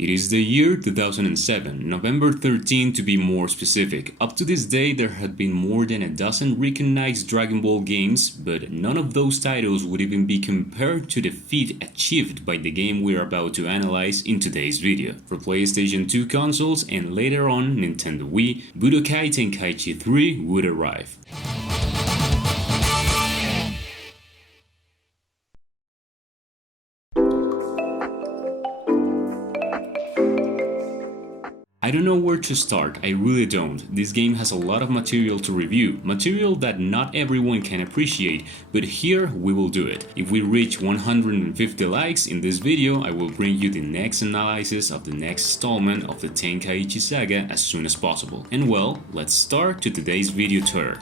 It is the year 2007, November 13 to be more specific. Up to this day there had been more than a dozen recognized Dragon Ball games, but none of those titles would even be compared to the feat achieved by the game we are about to analyze in today's video. For PlayStation 2 consoles and later on Nintendo Wii, Budokai Tenkaichi 3 would arrive. I don't know where to start, I really don't. This game has a lot of material to review, material that not everyone can appreciate, but here we will do it. If we reach 150 likes in this video, I will bring you the next analysis of the next installment of the Tenkaichi saga as soon as possible. And well, let's start to today's video tour.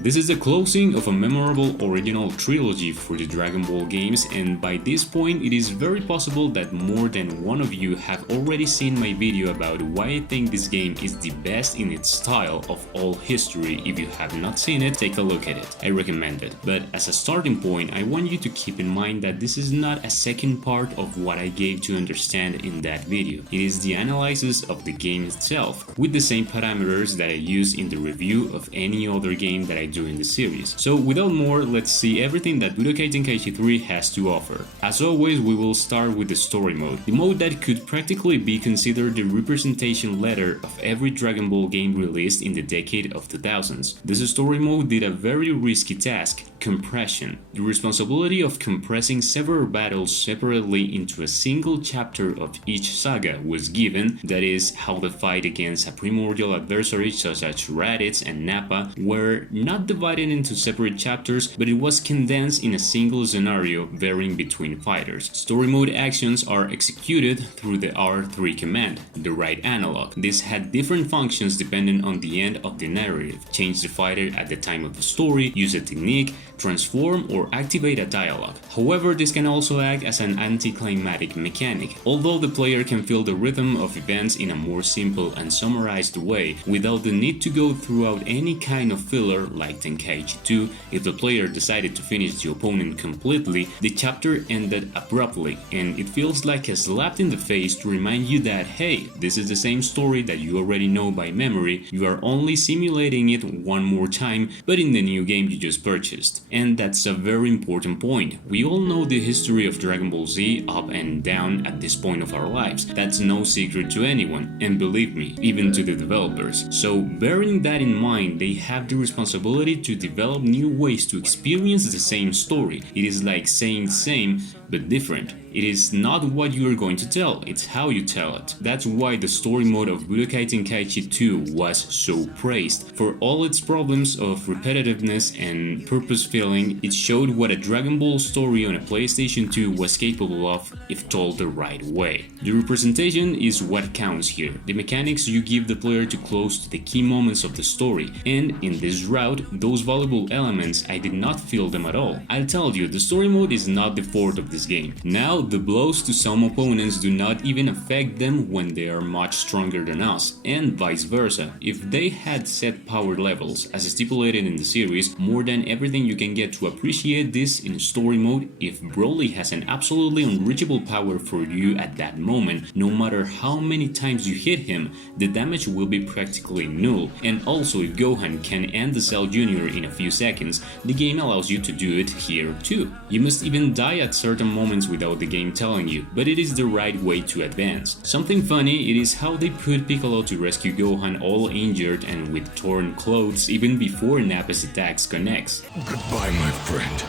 This is the closing of a memorable original trilogy for the Dragon Ball games, and by this point it is very possible that more than one of you have already seen my video about why I think this game is the best in its style of all history. If you have not seen it, take a look at it. I recommend it. But as a starting point, I want you to keep in mind that this is not a second part of what I gave to understand in that video. It is the analysis of the game itself, with the same parameters that I use in the review of any other game that I do in the series. So without more, let's see everything that Budokai Tenkaichi 3 has to offer. As always, we will start with the story mode, the mode that could practically be considered the representation letter of every Dragon Ball game released in the decade of 2000s. This story mode did a very risky task: compression. The responsibility of compressing several battles separately into a single chapter of each saga was given, that is, how the fight against a primordial adversary such as Raditz and Nappa were not divided into separate chapters, but it was condensed in a single scenario varying between fighters. Story mode actions are executed through the R3 command, the right analog. This had different functions depending on the end of the narrative: change the fighter at the time of the story, use a technique, transform, or activate a dialogue. However, this can also act as an anticlimactic mechanic, although the player can feel the rhythm of events in a more simple and summarized way without the need to go throughout any kind of filler like Tenkaichi 2. If the player decided to finish the opponent completely, the chapter ended abruptly, and it feels like a slap in the face to remind you that, hey, this is the same story that you already know by memory, you are only simulating it one more time, but in the new game you just purchased. And that's a very important point. We all know the history of Dragon Ball Z up and down at this point of our lives. That's no secret to anyone, and believe me, even to the developers. So bearing that in mind, they have the responsibility to develop new ways to experience the same story. It is like saying same but different. It is not what you are going to tell, it's how you tell it. That's why the story mode of Budokai Tenkaichi 2 was so praised. For all its problems of repetitiveness and purpose filling, it showed what a Dragon Ball story on a PlayStation 2 was capable of if told the right way. The representation is what counts here, the mechanics you give the player to close to the key moments of the story, and in this route, those valuable elements, I did not feel them at all. I'll tell you, the story mode is not the fault of this game. Now, the blows to some opponents do not even affect them when they are much stronger than us, and vice versa. If they had set power levels, as stipulated in the series, more than everything you can get to appreciate this in story mode, if Broly has an absolutely unreachable power for you at that moment, no matter how many times you hit him, the damage will be practically null. And also, if Gohan can end the Cell Jr. in a few seconds, the game allows you to do it here too. You must even die at certain moments without the game telling you, but it is the right way to advance. Something funny, it is how they put Piccolo to rescue Gohan all injured and with torn clothes even before Nappa's attacks connects. Goodbye, my friend.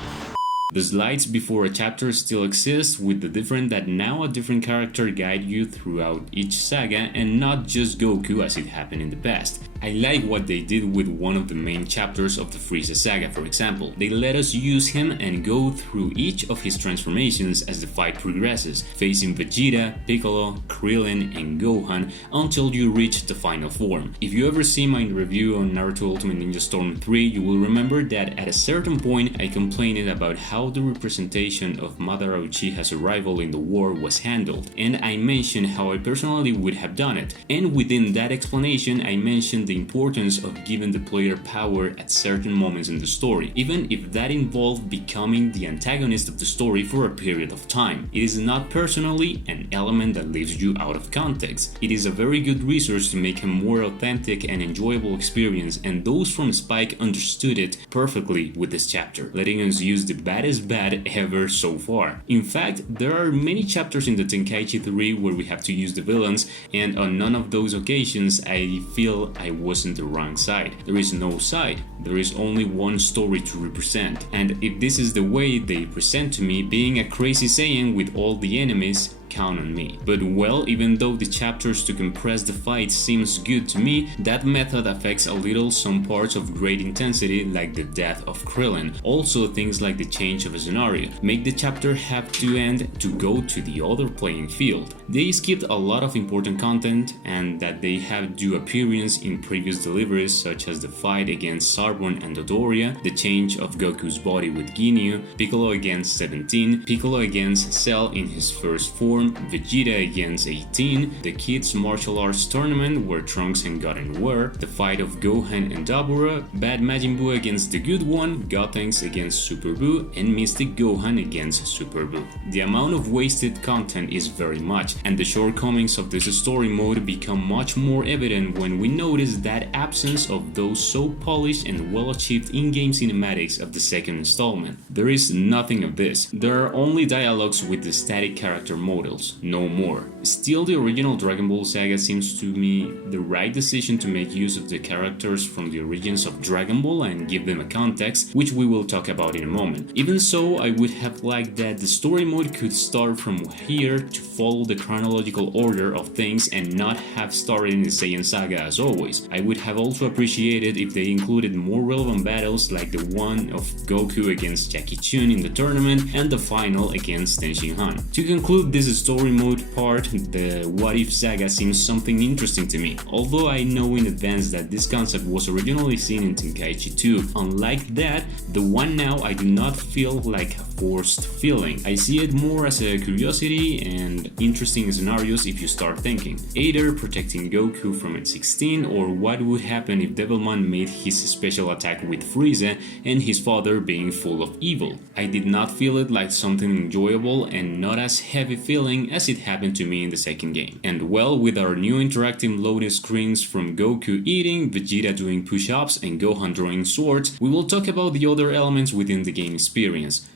The slides before a chapter still exist, with the difference that now a different character guide you throughout each saga and not just Goku as it happened in the past. I like what they did with one of the main chapters of the Frieza saga, for example. They let us use him and go through each of his transformations as the fight progresses, facing Vegeta, Piccolo, Krillin, and Gohan until you reach the final form. If you ever see my review on Naruto Ultimate Ninja Storm 3, you will remember that at a certain point I complained about how the representation of Madara Uchiha's arrival in the war was handled, and I mentioned how I personally would have done it. And within that explanation I mentioned the importance of giving the player power at certain moments in the story, even if that involved becoming the antagonist of the story for a period of time. It is not personally an element that leaves you out of context. It is a very good resource to make a more authentic and enjoyable experience, and those from Spike understood it perfectly with this chapter, letting us use the baddest bad ever so far. In fact, there are many chapters in the Tenkaichi 3 where we have to use the villains, and on none of those occasions I feel I was on the wrong side. There is no side, there is only one story to represent, and if this is the way they present to me, being a crazy Saiyan with all the enemies, count on me. But well, even though the chapters to compress the fight seems good to me, that method affects a little some parts of great intensity like the death of Krillin. Also, things like the change of a scenario make the chapter have to end to go to the other playing field. They skipped a lot of important content and that they have due appearance in previous deliveries, such as the fight against Sarbon and Dodoria, the change of Goku's body with Ginyu, Piccolo against 17, Piccolo against Cell in his first form, Vegeta against 18, the Kids Martial Arts Tournament where Trunks and Goten were, the fight of Gohan and Dabura, Bad Majin Buu against the Good One, Gotenks against Super Buu, and Mystic Gohan against Super Buu. The amount of wasted content is very much, and the shortcomings of this story mode become much more evident when we notice that absence of those so polished and well-achieved in-game cinematics of the second installment. There is nothing of this. There are only dialogues with the static character models, no more. Still, the original Dragon Ball saga seems to me the right decision to make use of the characters from the origins of Dragon Ball and give them a context, which we will talk about in a moment. Even so, I would have liked that the story mode could start from here to follow the chronological order of things and not have started in the Saiyan saga as always. I would have also appreciated if they included more relevant battles like the one of Goku against Jackie Chun in the tournament and the final against Ten Shin Han. To conclude this story mode part, the What If saga seems something interesting to me, although I know in advance that this concept was originally seen in Tenkaichi 2. Unlike that, the one now I do not feel like a forced feeling. I see it more as a curiosity and interesting scenarios if you start thinking. Either protecting Goku from its 16, or what would happen if Devilman made his special attack with Frieza and his father being full of evil. I did not feel it like something enjoyable and not as heavy feeling as it happened to me in the second game. And well, with our new interactive loading screens from Goku eating, Vegeta doing push-ups and Gohan drawing swords, we will talk about the other elements within the game experience.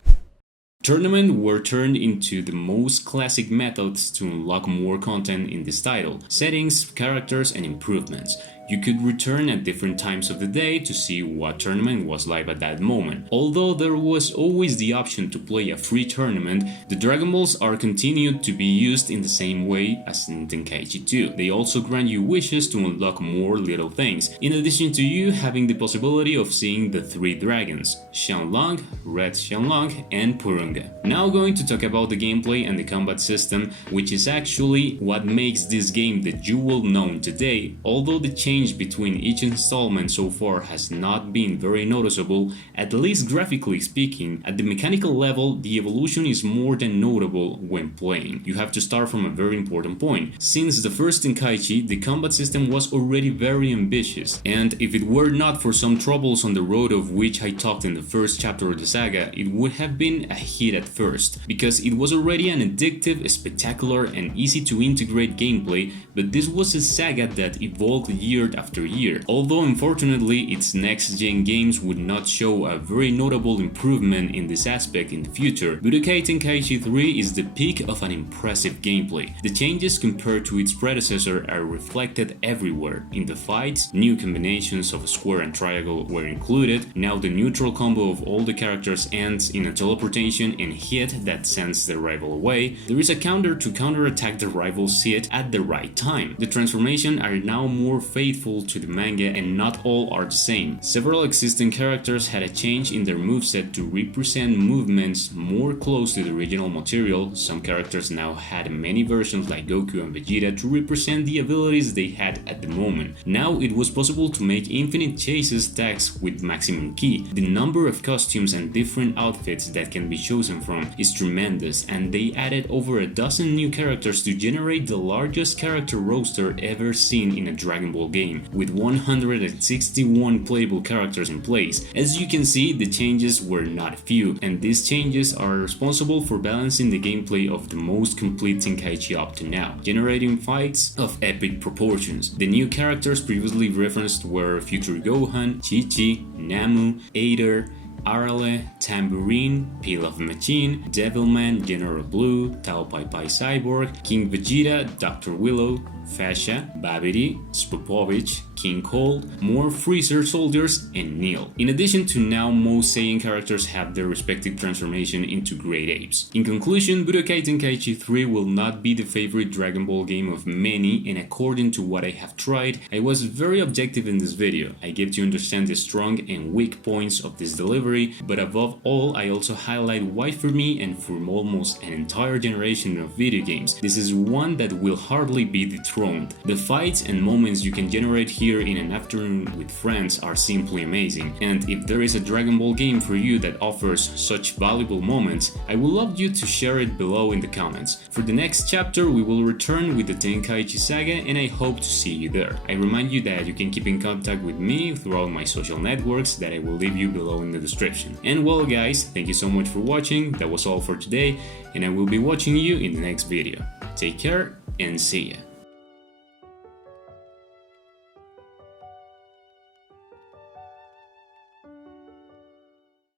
Tournament were turned into the most classic methods to unlock more content in this title, settings, characters, and improvements. You could return at different times of the day to see what tournament was live at that moment. Although there was always the option to play a free tournament, the Dragon Balls are continued to be used in the same way as in Tenkaichi 2. They also grant you wishes to unlock more little things, in addition to you having the possibility of seeing the three dragons, Shenlong, Red Shenlong, and Purunga. Now going to talk about the gameplay and the combat system, which is actually what makes this game the jewel known today, although the change between each installment so far has not been very noticeable, at least graphically speaking. At the mechanical level, the evolution is more than notable when playing. You have to start from a very important point. Since the first Tenkaichi, the combat system was already very ambitious, and if it were not for some troubles on the road of which I talked in the first chapter of the saga, it would have been a hit at first, because it was already an addictive, spectacular, and easy to integrate gameplay, but this was a saga that evolved year after year, although unfortunately its next-gen games would not show a very notable improvement in this aspect in the future. Budokai Tenkaichi 3 is the peak of an impressive gameplay. The changes compared to its predecessor are reflected everywhere. In the fights, new combinations of square and triangle were included. Now the neutral combo of all the characters ends in a teleportation and hit that sends the rival away. There is a counter to counterattack the rival's hit at the right time. The transformations are now more faithful to the manga, and not all are the same. Several existing characters had a change in their moveset to represent movements more close to the original material. Some characters now had many versions like Goku and Vegeta to represent the abilities they had at the moment. Now it was possible to make infinite chases tags with maximum ki. The number of costumes and different outfits that can be chosen from is tremendous, and they added over a dozen new characters to generate the largest character roster ever seen in a Dragon Ball game. game, with 161 playable characters in place. As you can see, the changes were not few, and these changes are responsible for balancing the gameplay of the most complete Tenkaichi up to now, generating fights of epic proportions. The new characters previously referenced were Future Gohan, Chi-Chi, Namu, Eider, Arale, Tambourine, Peel of Machine, Devilman, General Blue, Tao Pai Pai Cyborg, King Vegeta, Dr. Willow, Fasha, Babidi, Spopovich, King Cold, more Freezer soldiers, and Neil. In addition to now most Saiyan characters have their respective transformation into great apes. In conclusion, Budokai Tenkaichi 3 will not be the favorite Dragon Ball game of many, and according to what I have tried, I was very objective in this video. I gave to understand the strong and weak points of this delivery, but above all, I also highlight why for me and for almost an entire generation of video games, this is one that will hardly be dethroned. The fights and moments you can generate here in an afternoon with friends are simply amazing, and if there is a Dragon Ball game for you that offers such valuable moments, I would love you to share it below in the comments. For the next chapter, we will return with the Tenkaichi saga, and I hope to see you there. I remind you that you can keep in contact with me throughout my social networks that I will leave you below in the description. And well guys, thank you so much for watching, that was all for today, and I will be watching you in the next video. Take care and see ya.